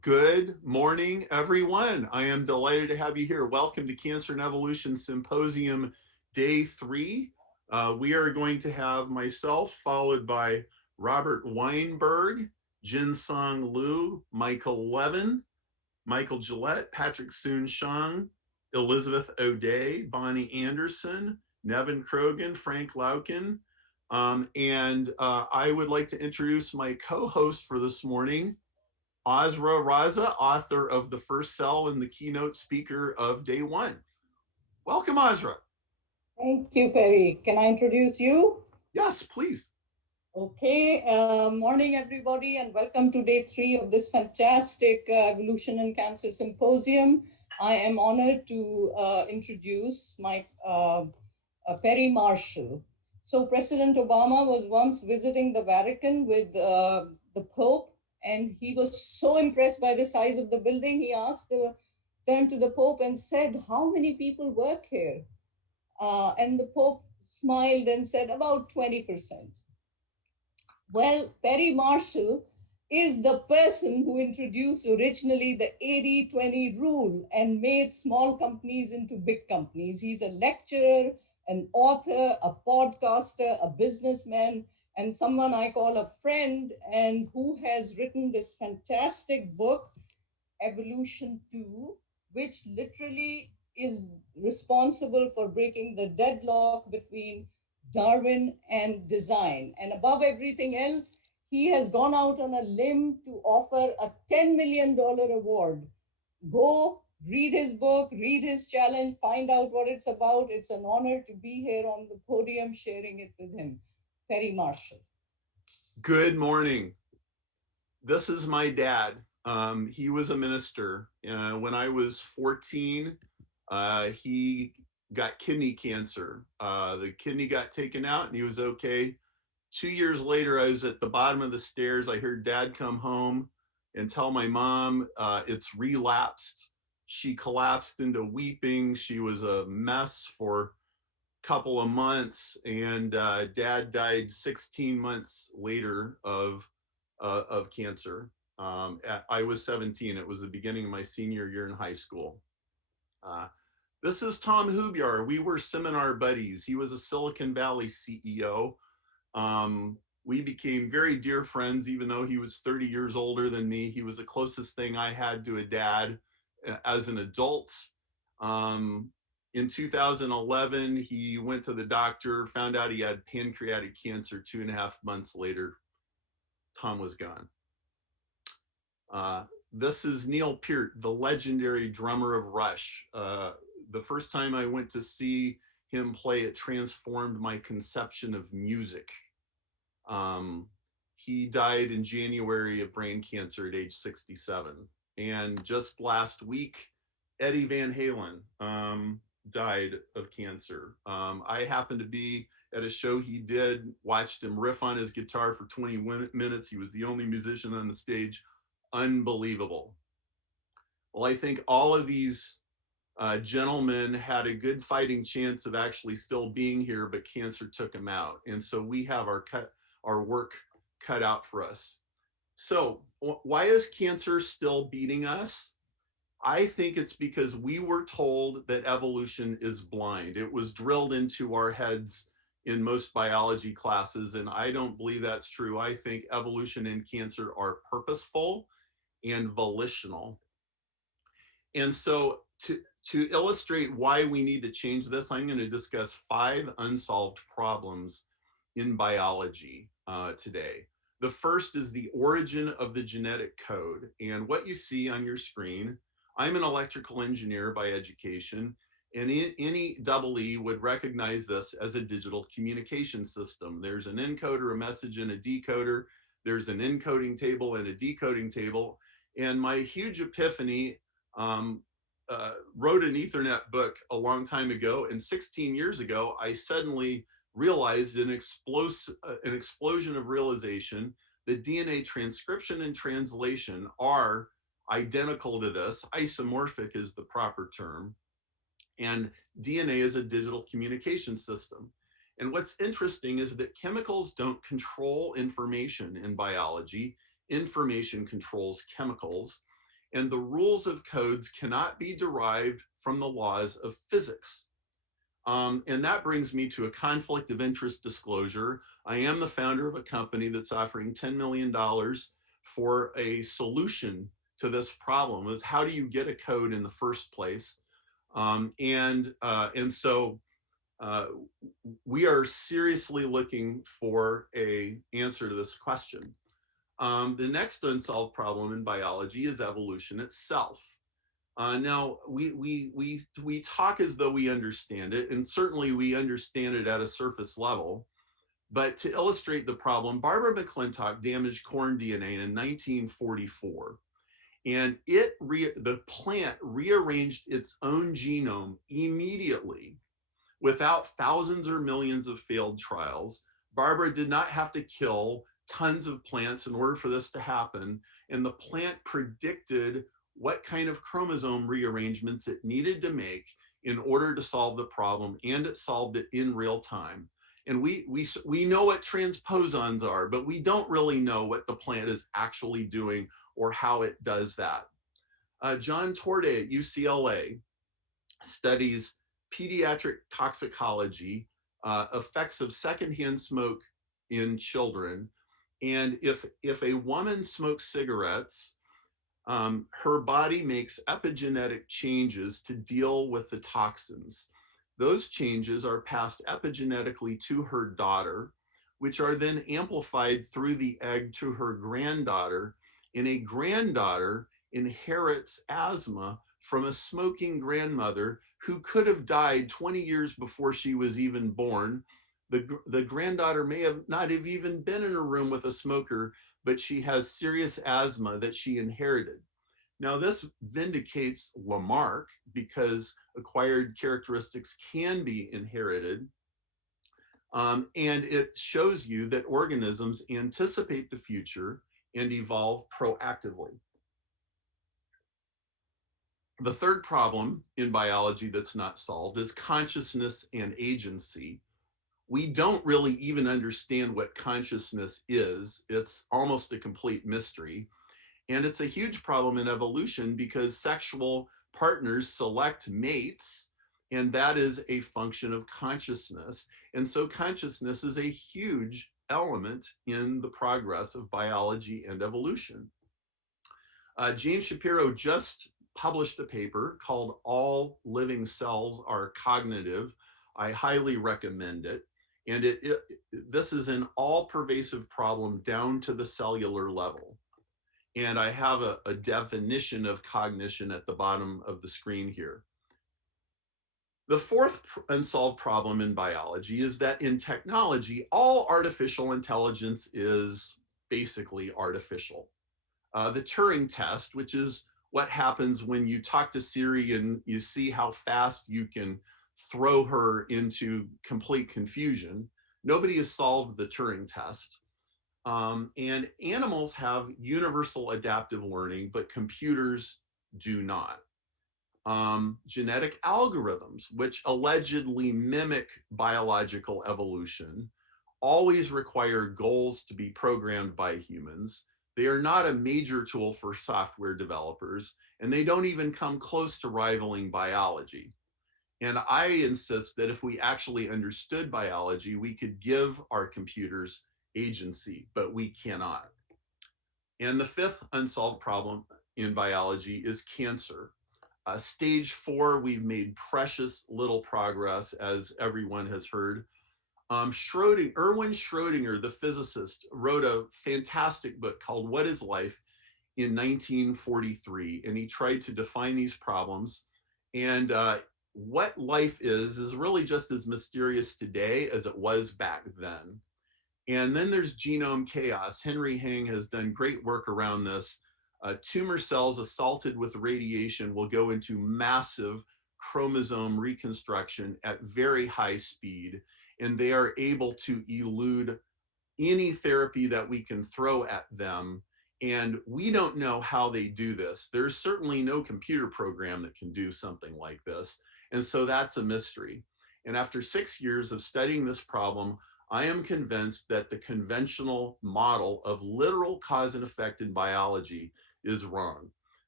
Good morning, everyone. I am delighted to have you here. Welcome to Cancer and Evolution Symposium Day 3. We are going to have myself followed by Robert Weinberg, Jin Song Liu, Michael Levin, Michael Gillette, Patrick Soon Shang, Elizabeth O'Day, Bonnie Anderson, Nevin Krogan, Frank Lauken. And I would like to introduce my co-host for this morning, Azra Raza, author of The First Cell and the keynote speaker of Day 1. Welcome, Azra. Thank you, Perry. Can I introduce you? Yes, please. Okay, morning, everybody, and welcome to day 3 of this fantastic Evolution and Cancer Symposium. I am honored to introduce my Perry Marshall. So President Obama was once visiting the Vatican with the Pope, and he was so impressed by the size of the building, he turned to the Pope and said, "How many people work here?" And the Pope smiled and said, "About 20%. Well, Perry Marshall is the person who introduced originally the 80-20 rule and made small companies into big companies. He's a lecturer, an author, a podcaster, a businessman, and someone I call a friend, and who has written this fantastic book, Evolution 2, which literally is responsible for breaking the deadlock between Darwin and design. And above everything else, he has gone out on a limb to offer a $10 million award. Go read his book, read his challenge, find out what it's about. It's an honor to be here on the podium sharing it with him. Perry Marshall. Good morning. This is my dad. He was a minister. When I was 14, he got kidney cancer. The kidney got taken out and he was okay. 2 years later, I was at the bottom of the stairs. I heard Dad come home and tell my mom it's relapsed. She collapsed into weeping. She was a mess for a couple of months, and Dad died 16 months later of cancer. I was 17. It was the beginning of my senior year in high school. This is Tom Hubyar. We were seminar buddies. He was a Silicon Valley CEO. We became very dear friends, even though he was 30 years older than me. He was the closest thing I had to a dad as an adult. In 2011, he went to the doctor, found out he had pancreatic cancer. 2.5 months later, Tom was gone. This is Neil Peart, the legendary drummer of Rush. The first time I went to see him play, it transformed my conception of music. He died in January of brain cancer at age 67. And just last week, Eddie Van Halen died of cancer. I happened to be at a show he did, watched him riff on his guitar for 20 minutes. He was the only musician on the stage. Unbelievable. Well, I think all of these gentlemen had a good fighting chance of actually still being here, but cancer took them out. And so we have our work cut out for us. So why is cancer still beating us? I think it's because we were told that evolution is blind. It was drilled into our heads in most biology classes, and I don't believe that's true. I think evolution and cancer are purposeful and volitional. And so to illustrate why we need to change this, I'm going to discuss 5 unsolved problems in biology today. The first is the origin of the genetic code. And what you see on your screen, I'm an electrical engineer by education, and any EE would recognize this as a digital communication system. There's an encoder, a message, and a decoder. There's an encoding table and a decoding table. And my huge epiphany, wrote an Ethernet book a long time ago, and 16 years ago, I suddenly realized an explosion of realization that DNA transcription and translation are identical to this. Isomorphic is the proper term. And DNA is a digital communication system. And what's interesting is that chemicals don't control information in biology. Information controls chemicals. and the rules of codes cannot be derived from the laws of physics. And that brings me to a conflict of interest disclosure. I am the founder of a company that's offering $10 million for a solution to this problem. Is how do you get a code in the first place? And so we are seriously looking for an answer to this question. The next unsolved problem in biology is evolution itself. Now, we talk as though we understand it, and certainly we understand it at a surface level. But to illustrate the problem, Barbara McClintock damaged corn DNA in 1944, and the plant rearranged its own genome immediately without thousands or millions of failed trials. Barbara did not have to kill tons of plants in order for this to happen, and the plant predicted what kind of chromosome rearrangements it needed to make in order to solve the problem, and it solved it in real time. And we know what transposons are, but we don't really know what the plant is actually doing or how it does that. John Torday at UCLA studies pediatric toxicology, effects of secondhand smoke in children. And if a woman smokes cigarettes, her body makes epigenetic changes to deal with the toxins. Those changes are passed epigenetically to her daughter, which are then amplified through the egg to her granddaughter. And a granddaughter inherits asthma from a smoking grandmother who could have died 20 years before she was even born. The granddaughter may have not have even been in a room with a smoker, but she has serious asthma that she inherited. Now, this vindicates Lamarck because acquired characteristics can be inherited. And it shows you that organisms anticipate the future and evolve proactively. The third problem in biology that's not solved is consciousness and agency. We don't really even understand what consciousness is. It's almost a complete mystery. And it's a huge problem in evolution because sexual partners select mates, and that is a function of consciousness. And so consciousness is a huge element in the progress of biology and evolution. James Shapiro just published a paper called All Living Cells Are Cognitive. I highly recommend it. And this is an all-pervasive problem down to the cellular level. And I have a definition of cognition at the bottom of the screen here. The fourth unsolved problem in biology is that in technology, all artificial intelligence is basically artificial. The Turing test, which is what happens when you talk to Siri and you see how fast you can throw her into complete confusion. Nobody has solved the Turing test. And animals have universal adaptive learning, but computers do not. Genetic algorithms, which allegedly mimic biological evolution, always require goals to be programmed by humans. They are not a major tool for software developers, and they don't even come close to rivaling biology. And I insist that if we actually understood biology, we could give our computers agency, but we cannot. And the fifth unsolved problem in biology is cancer. Stage 4, we've made precious little progress, as everyone has heard. Erwin Schrödinger, the physicist, wrote a fantastic book called What is Life in 1943, and he tried to define these problems. And what life is really just as mysterious today as it was back then. And then there's genome chaos. Henry Hang has done great work around this. Tumor cells assaulted with radiation will go into massive chromosome reconstruction at very high speed, and they are able to elude any therapy that we can throw at them. And we don't know how they do this. There's certainly no computer program that can do something like this. And so that's a mystery. And after 6 years of studying this problem, I am convinced that the conventional model of literal cause and effect in biology is wrong.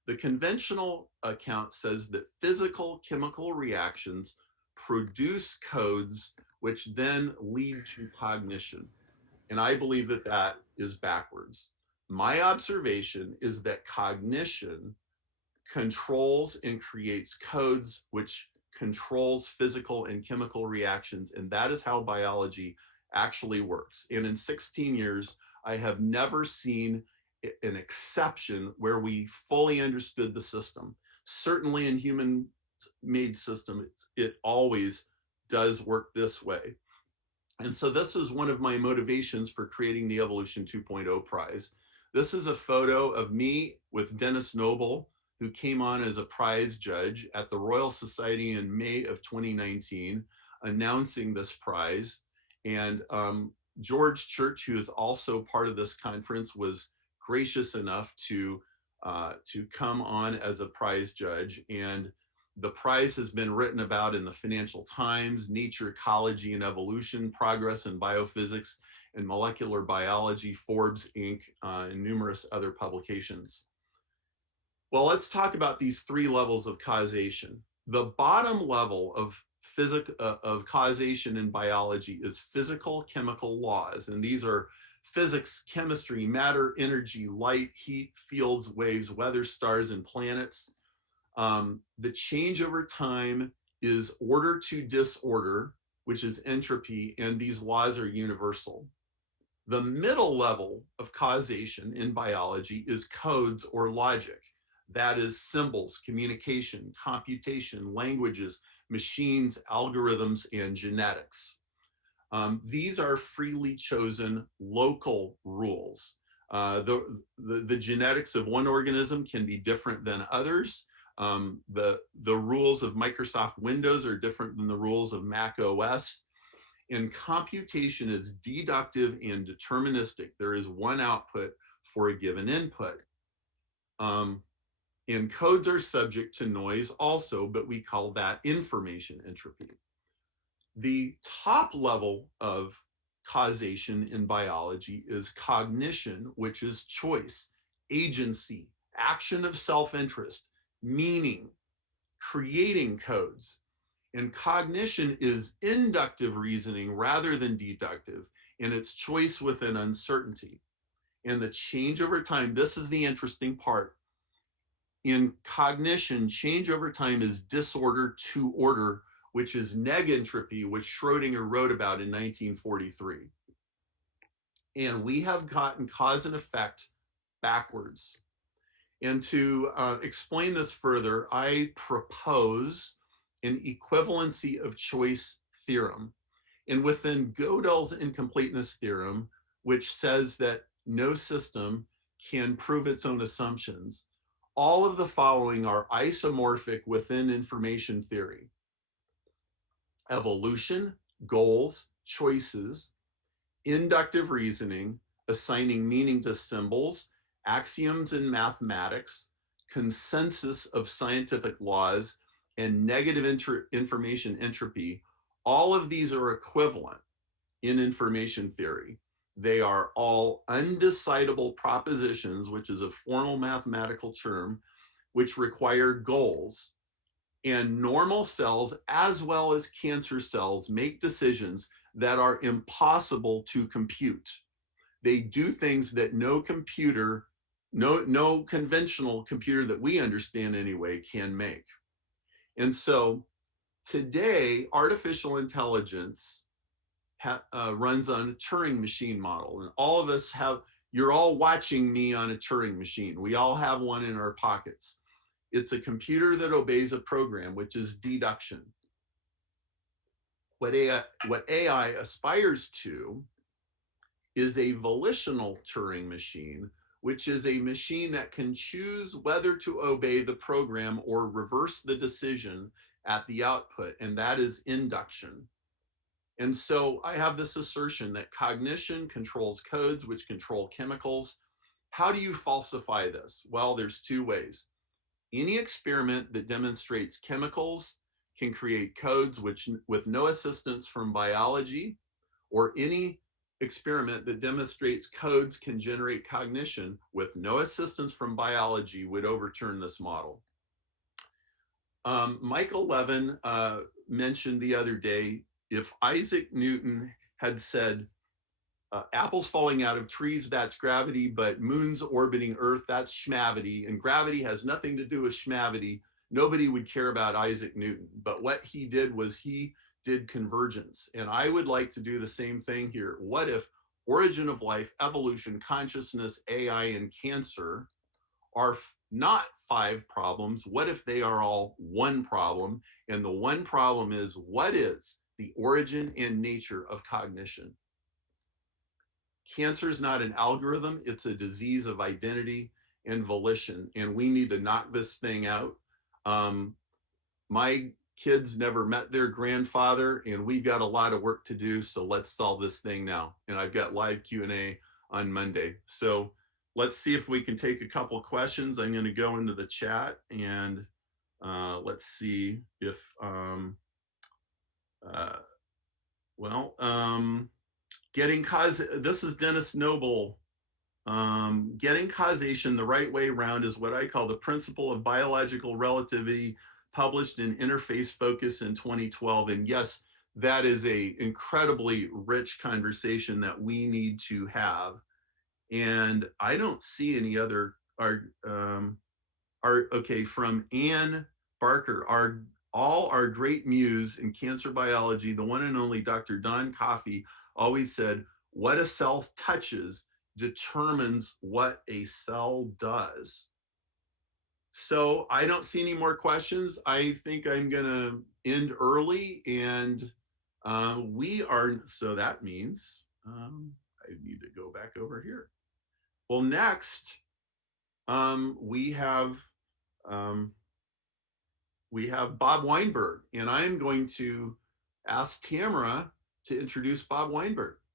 The conventional account says that physical chemical reactions produce codes which then lead to cognition. And I believe that that is backwards. My observation is that cognition controls and creates codes which controls physical and chemical reactions. And that is how biology actually works. And in 16 years, I have never seen an exception where we fully understood the system. Certainly in human made systems, it always does work this way. And so this is one of my motivations for creating the Evolution 2.0 prize. This is a photo of me with Dennis Noble, who came on as a prize judge at the Royal Society in May of 2019, announcing this prize. And George Church, who is also part of this conference, was gracious enough to come on as a prize judge. And the prize has been written about in the Financial Times, Nature, Ecology and Evolution, Progress in Biophysics and Molecular Biology, Forbes, Inc., and numerous other publications. Well, let's talk about these three levels of causation. The bottom level of causation in biology is physical chemical laws, and these are physics, chemistry, matter, energy, light, heat, fields, waves, weather, stars, and planets. The change over time is order to disorder, which is entropy, and these laws are universal. The middle level of causation in biology is codes or logic. That is symbols, communication, computation, languages, machines, algorithms, and genetics. These are freely chosen local rules. The genetics of one organism can be different than others. The rules of Microsoft Windows are different than the rules of Mac OS. And computation is deductive and deterministic. There is one output for a given input. And codes are subject to noise also, but we call that information entropy. The top level of causation in biology is cognition, which is choice, agency, action of self-interest, meaning, creating codes. And cognition is inductive reasoning rather than deductive, and it's choice within uncertainty. And the change over time, this is the interesting part. In cognition, change over time is disorder to order, which is negentropy, which Schrodinger wrote about in 1943. And we have gotten cause and effect backwards. And to explain this further, I propose an equivalency of choice theorem. And within Gödel's incompleteness theorem, which says that no system can prove its own assumptions, all of the following are isomorphic within information theory: evolution, goals, choices, inductive reasoning, assigning meaning to symbols, axioms in mathematics, consensus of scientific laws, and negative information entropy. All of these are equivalent in information theory. They are all undecidable propositions, which is a formal mathematical term, which require goals. And normal cells, as well as cancer cells, make decisions that are impossible to compute. They do things that no computer, no conventional computer that we understand anyway, can make. And so today, artificial intelligence runs on a Turing machine model. And all of us have, you're all watching me on a Turing machine. We all have one in our pockets. It's a computer that obeys a program, which is deduction. What AI aspires to is a volitional Turing machine, which is a machine that can choose whether to obey the program or reverse the decision at the output, and that is induction. And so I have this assertion that cognition controls codes, which control chemicals. How do you falsify this? Well, there's two ways. Any experiment that demonstrates chemicals can create codes which, with no assistance from biology, or any experiment that demonstrates codes can generate cognition with no assistance from biology would overturn this model. Michael Levin mentioned the other day, if Isaac Newton had said, apples falling out of trees, that's gravity, but moons orbiting Earth, that's schmavity, and gravity has nothing to do with schmavity, nobody would care about Isaac Newton. But what he did was he did convergence. And I would like to do the same thing here. What if origin of life, evolution, consciousness, AI, and cancer are not 5 problems? What if they are all 1 problem? And the 1 problem is, what is the origin and nature of cognition? Cancer is not an algorithm, it's a disease of identity and volition, and we need to knock this thing out. My kids never met their grandfather, and we've got a lot of work to do, so let's solve this thing now. And I've got live Q&A on Monday. So let's see if we can take a couple questions. I'm going to go into the chat, and let's see if, this is Dennis Noble. Getting causation the right way around is what I call the principle of biological relativity, published in Interface Focus in 2012. And yes, that is a incredibly rich conversation that we need to have. And I don't see any other, okay, from Ann Barker, all our great muse in cancer biology, the one and only Dr. Don Coffey, always said, what a cell touches determines what a cell does. So I don't see any more questions. I think I'm gonna end early, and so that means I need to go back over here. Well, next we have Bob Weinberg, and I'm going to ask Tamara to introduce Bob Weinberg.